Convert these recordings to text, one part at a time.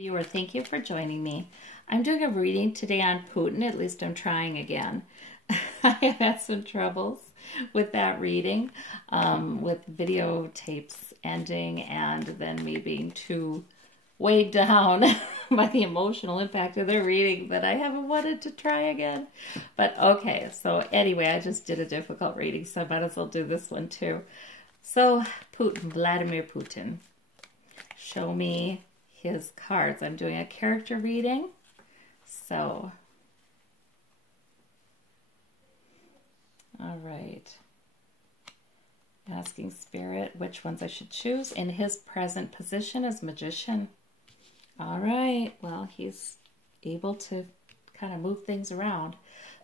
Viewer, thank you for joining me. I'm doing a reading today on Putin. At least I'm trying again. I have had some troubles with that reading, with videotapes ending and then me being too weighed down by the emotional impact of the reading that I haven't wanted to try again. But okay, so anyway, I just did a difficult reading, so I might as well do this one too. So Putin, Vladimir Putin, show me his cards. I'm doing a character reading. So, all right. Asking Spirit which ones I should choose. In his present position as magician. All right. Well, he's able to kind of move things around.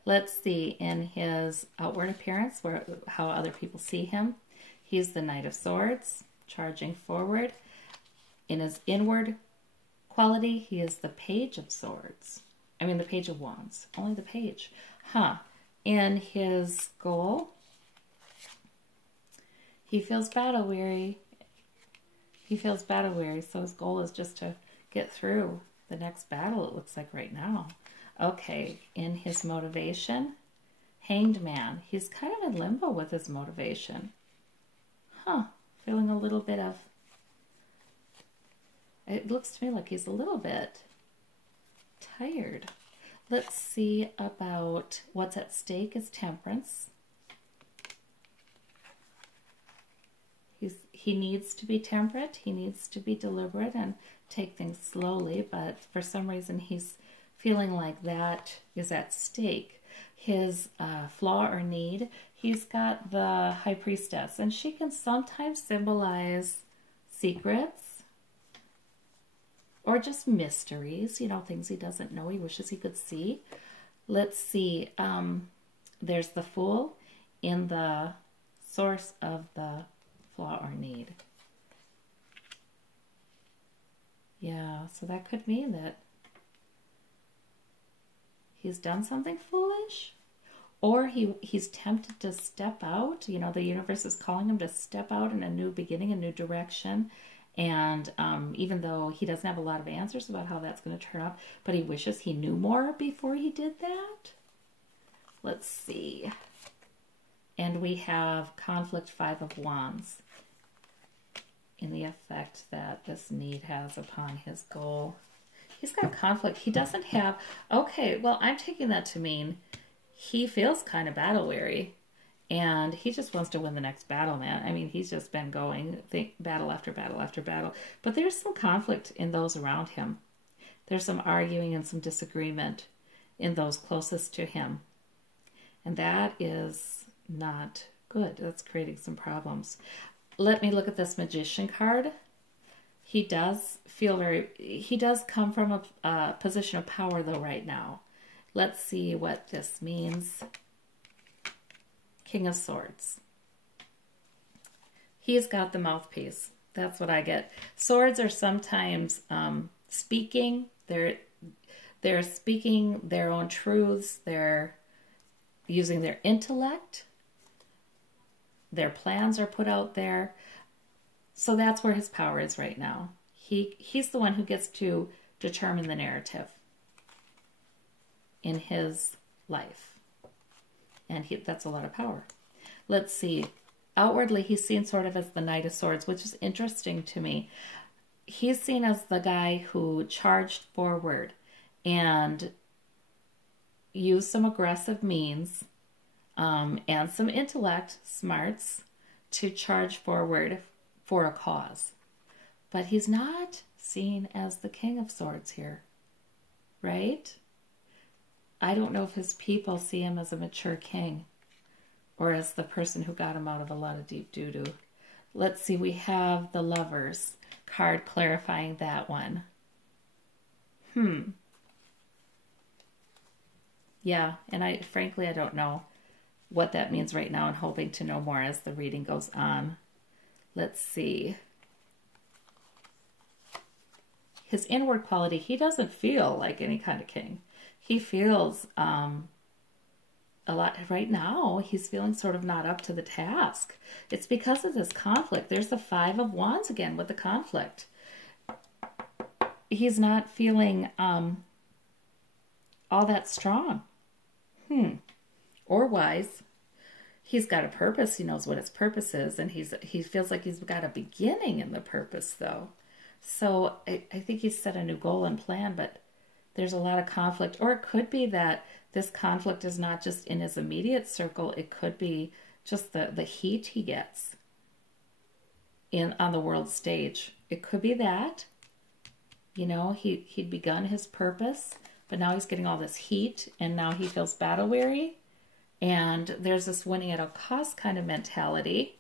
Let's see. In his outward appearance, how other people see him. He's the Knight of Swords, charging forward. In his inward quality, he is the Page of Swords. I mean, the Page of Wands. Only the Page. In his goal, he feels battle weary. He feels battle weary, so his goal is just to get through the next battle, it looks like right now. Okay, in his motivation, Hanged Man. He's kind of in limbo with his motivation. Feeling a little bit of... It looks to me like he's a little bit tired. Let's see about what's at stake is Temperance. He needs to be temperate. He needs to be deliberate and take things slowly, but for some reason he's feeling like that is at stake. His flaw or need, he's got the High Priestess, and she can sometimes symbolize secrets, or just mysteries, you know, things he doesn't know, he wishes he could see. Let's see, there's the Fool in the source of the flaw or need. Yeah, so that could mean that he's done something foolish, or he's tempted to step out. You know, the universe is calling him to step out in a new beginning, a new direction. And even though he doesn't have a lot of answers about how that's going to turn out, but he wishes he knew more before he did that. Let's see. And we have conflict, Five of Wands, in the effect that this need has upon his goal. He's got conflict. He doesn't have... Okay, well, I'm taking that to mean he feels kind of battle weary. And he just wants to win the next battle, man. I mean, he's just been going battle after battle after battle. But there's some conflict in those around him. There's some arguing and some disagreement in those closest to him. And that is not good. That's creating some problems. Let me look at this Magician card. He does come from a position of power, though, right now. Let's see what this means. King of Swords. He's got the mouthpiece. That's what I get. Swords are sometimes speaking. They're speaking their own truths. They're using their intellect. Their plans are put out there. So that's where his power is right now. He's the one who gets to determine the narrative in his life. And that's a lot of power. Let's see. Outwardly, he's seen sort of as the Knight of Swords, which is interesting to me. He's seen as the guy who charged forward and used some aggressive means and some intellect, smarts, to charge forward for a cause. But he's not seen as the King of Swords here, right? I don't know if his people see him as a mature king or as the person who got him out of a lot of deep doo-doo. Let's see, we have the Lovers card clarifying that one. Yeah, and frankly, I don't know what that means right now. I'm hoping to know more as the reading goes on. Let's see. His inward quality, he doesn't feel like any kind of king. He feels a lot right now. He's feeling sort of not up to the task. It's because of this conflict. There's the Five of Wands again with the conflict. he's not feeling all that strong. Or wise. He's got a purpose. He knows what his purpose is, and he feels like he's got a beginning in the purpose, though. So I think he's set a new goal and plan, but there's a lot of conflict. Or it could be that this conflict is not just in his immediate circle. It could be just the heat he gets on the world stage. It could be that, you know, he'd begun his purpose, but now he's getting all this heat, and now he feels battle weary. And there's this winning at all costs kind of mentality.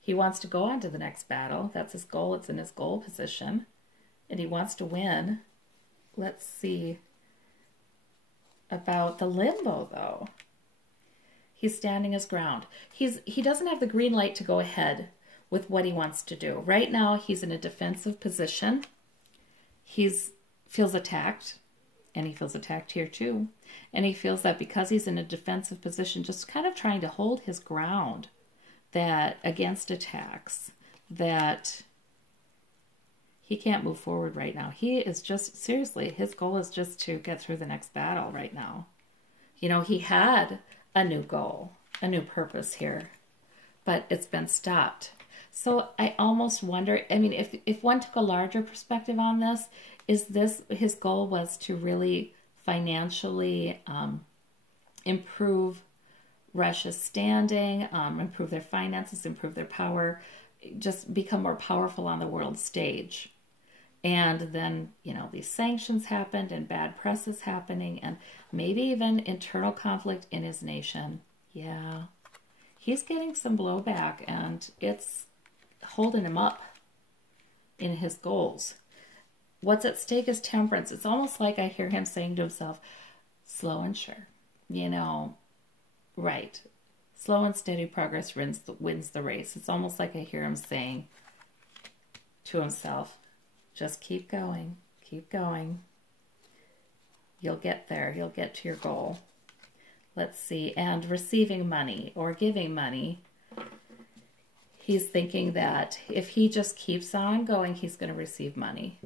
He wants to go on to the next battle. That's his goal. It's in his goal position. And he wants to win. Let's see about the limbo, though. He's standing his ground. He doesn't have the green light to go ahead with what he wants to do. Right now, he's in a defensive position. He feels attacked. And he feels attacked here too. And he feels that because he's in a defensive position, just kind of trying to hold his ground, that against attacks, that he can't move forward right now. He is just, seriously, his goal is just to get through the next battle right now. You know, he had a new goal, a new purpose here, but it's been stopped. So I almost wonder, I mean, if one took a larger perspective on this, his goal was to really financially improve Russia's standing, improve their finances, improve their power, just become more powerful on the world stage. And then, you know, these sanctions happened and bad press is happening and maybe even internal conflict in his nation. Yeah, he's getting some blowback and it's holding him up in his goals. What's at stake is temperance. It's almost like I hear him saying to himself, slow and sure, you know, right. Slow and steady progress wins the race. It's almost like I hear him saying to himself, just keep going, keep going. You'll get there. You'll get to your goal. Let's see. And receiving money or giving money, he's thinking that if he just keeps on going, he's going to receive money.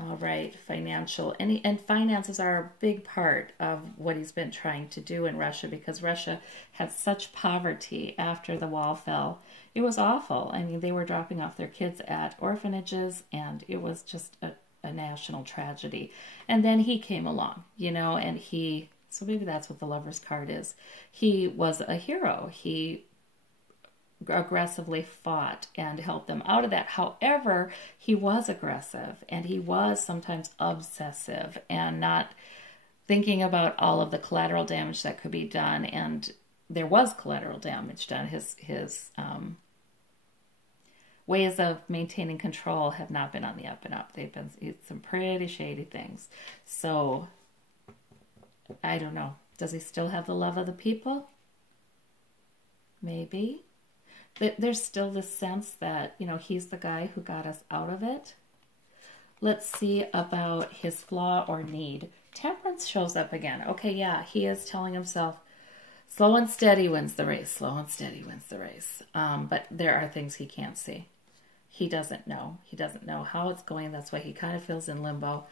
All right, financial. And finances are a big part of what he's been trying to do in Russia because Russia had such poverty after the wall fell. It was awful. I mean, they were dropping off their kids at orphanages, and it was just a national tragedy. And then he came along, you know, and so maybe that's what the Lover's card is. He was a hero. He aggressively fought and helped them out of that. However, he was aggressive and he was sometimes obsessive and not thinking about all of the collateral damage that could be done. And there was collateral damage done. His ways of maintaining control have not been on the up and up. They've been some pretty shady things. So I don't know. Does he still have the love of the people? Maybe. There's still this sense that, you know, he's the guy who got us out of it. Let's see about his flaw or need. Temperance shows up again. Okay, yeah, he is telling himself, slow and steady wins the race. Slow and steady wins the race. But there are things he can't see. He doesn't know. He doesn't know how it's going. That's why he kind of feels in limbo.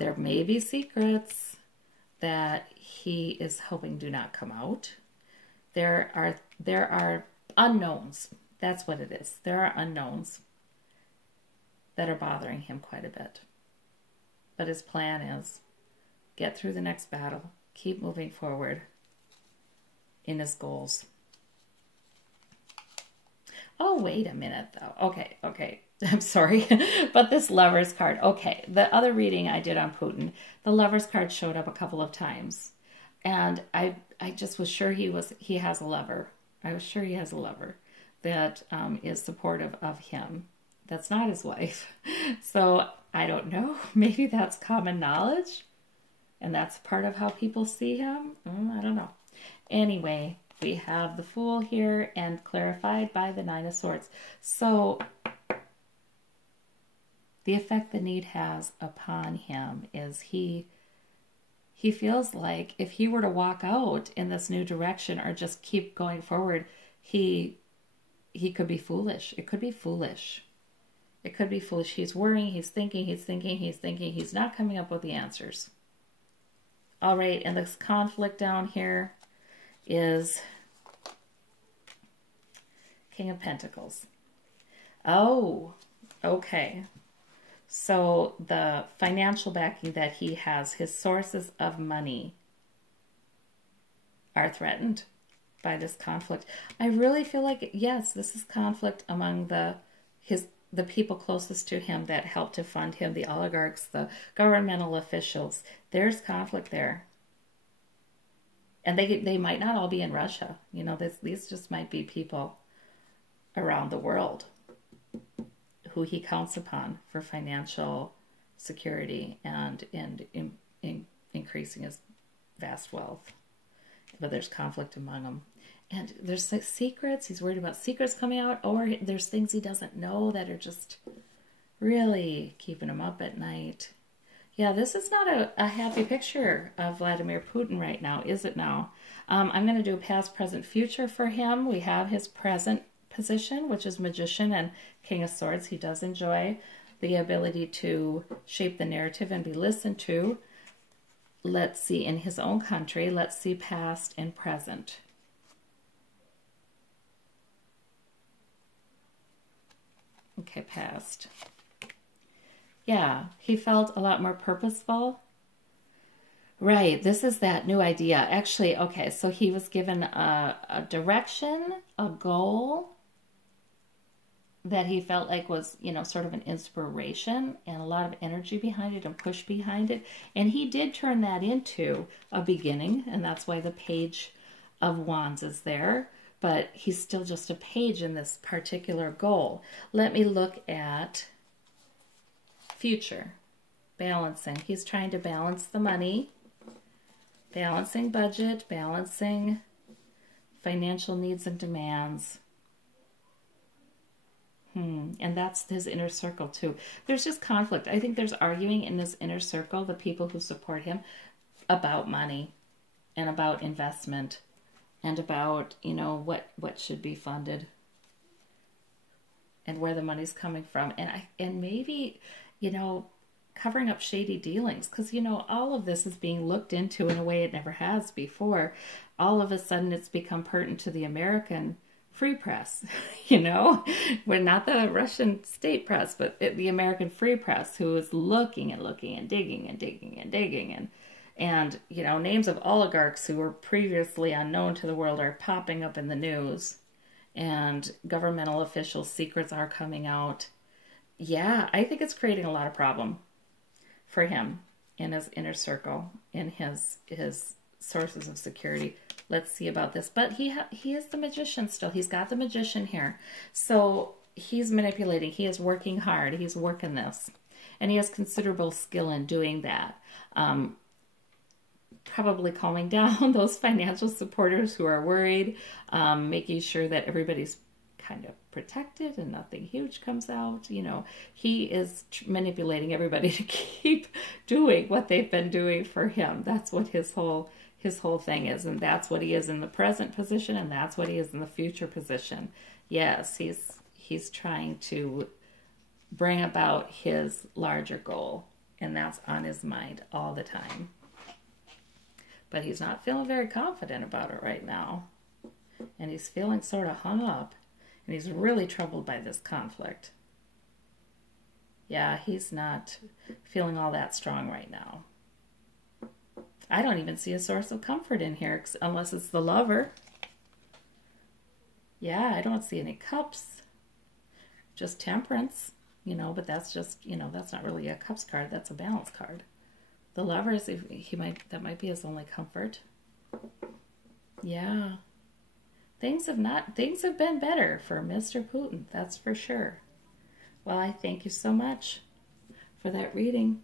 There may be secrets that he is hoping do not come out. There are unknowns. That's what it is. There are unknowns that are bothering him quite a bit. But his plan is get through the next battle, keep moving forward in his goals. Oh, wait a minute, though. Okay. I'm sorry. But this Lover's card. Okay, the other reading I did on Putin, the Lover's card showed up a couple of times. And I just was sure he has a lover. I was sure he has a lover that is supportive of him. That's not his wife. So I don't know. Maybe that's common knowledge. And that's part of how people see him. I don't know. Anyway, we have the Fool here and clarified by the Nine of Swords. So the effect the need has upon him is he feels like if he were to walk out in this new direction or just keep going forward, he could be foolish. It could be foolish. It could be foolish. He's worrying, he's thinking, he's thinking, he's thinking. He's not coming up with the answers. All right, and this conflict down here is King of Pentacles. Oh, okay. So the financial backing that he has, his sources of money are threatened by this conflict. I really feel like, yes, this is conflict among the people closest to him that help to fund him, the oligarchs, the governmental officials. There's conflict there. And they might not all be in Russia. You know, these just might be people around the world who he counts upon for financial security and increasing his vast wealth. But there's conflict among them. And there's secrets. He's worried about secrets coming out, or there's things he doesn't know that are just really keeping him up at night. Yeah, this is not a happy picture of Vladimir Putin right now, is it now? I'm going to do past, present, future for him. We have his present position, which is Magician and King of Swords. He does enjoy the ability to shape the narrative and be listened to. Let's see, in his own country, let's see past and present. Okay, past. Yeah, he felt a lot more purposeful. Right, this is that new idea. Actually, okay, so he was given a direction, a goal that he felt like was, you know, sort of an inspiration and a lot of energy behind it and push behind it. And he did turn that into a beginning, and that's why the Page of Wands is there. But he's still just a page in this particular goal. Let me look at future. Balancing. He's trying to balance the money, balancing budget, balancing financial needs and demands. And that's his inner circle too. There's just conflict. I think there's arguing in this inner circle, the people who support him, about money and about investment and about, you know, what should be funded and where the money's coming from. And maybe, you know, covering up shady dealings, because, you know, all of this is being looked into in a way it never has before. All of a sudden it's become pertinent to the American free press, you know, we're not the Russian state press, but the American free press, who is looking and looking and digging and digging and digging. And, you know, names of oligarchs who were previously unknown to the world are popping up in the news, and governmental officials' secrets are coming out. Yeah, I think it's creating a lot of problem for him in his inner circle, in his sources of security. Let's see about this. But he is the Magician still. He's got the Magician here. So he's manipulating. He is working hard. He's working this. And he has considerable skill in doing that. Probably calming down those financial supporters who are worried, making sure that everybody's kind of protected and nothing huge comes out. You know, he is manipulating everybody to keep doing what they've been doing for him. That's what his whole thing is, and that's what he is in the present position, and that's what he is in the future position. Yes, he's trying to bring about his larger goal, and that's on his mind all the time. But he's not feeling very confident about it right now, and he's feeling sort of hung up, and he's really troubled by this conflict. Yeah, he's not feeling all that strong right now. I don't even see a source of comfort in here, unless it's the Lover. Yeah, I don't see any cups. Just Temperance, you know, but that's just, you know, that's not really a cups card. That's a balance card. The Lover is, that might be his only comfort. Yeah. Things have been better for Mr. Putin, that's for sure. Well, I thank you so much for that reading.